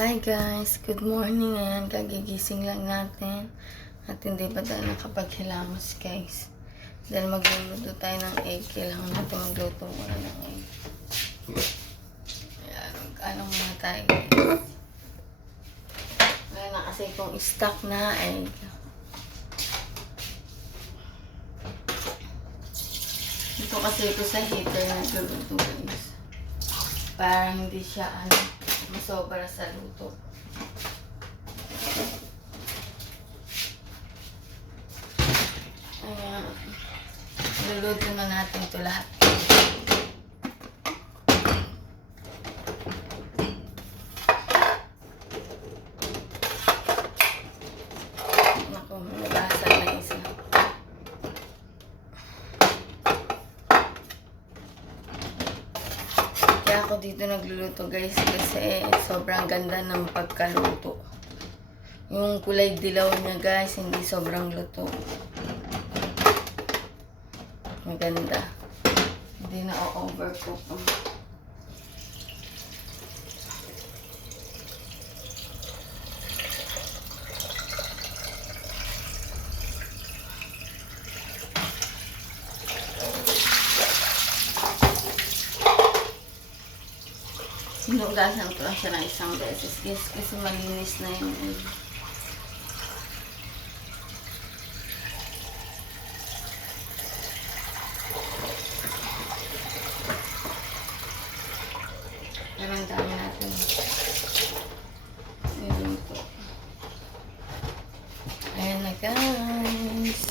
Hi guys, good morning. Ayan, kagigising lang natin. At hindi pa tayo nakapaghilamos guys. Dahil magluluto tayo ng egg. Kailangan natin magluto muna ng egg. Ayan, ano muna tayo guys. Ngayon na kasi kung stock na egg. Dito kasi ito sa heater nagluluto guys. Para hindi siya masobra sa luto. Ayan. Luluto na natin ito lahat. Naku, nabasa na isa. Kaya ako dito nagluluto guys kasi sobrang ganda ng pagkaluto. Yung kulay dilaw niya guys, hindi sobrang luto. Maganda. Hindi na overcook. Sinugasan ko lang siya ng isang beses guys kasi malinis na yung egg. Pero ang dami natin. Ayan po. Ayan na guys.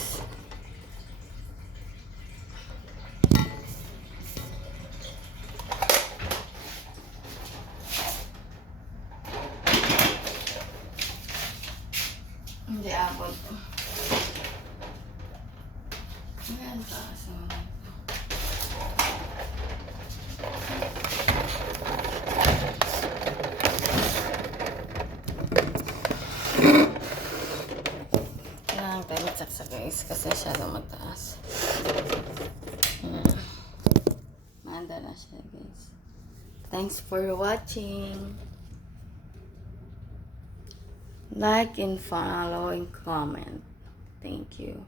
Hindi abot. Ayan pa. So, kailangan tayo magsaksa guys kasi siya mataas. Manda na siya guys. Thanks for watching. Like and follow and comment. Thank you.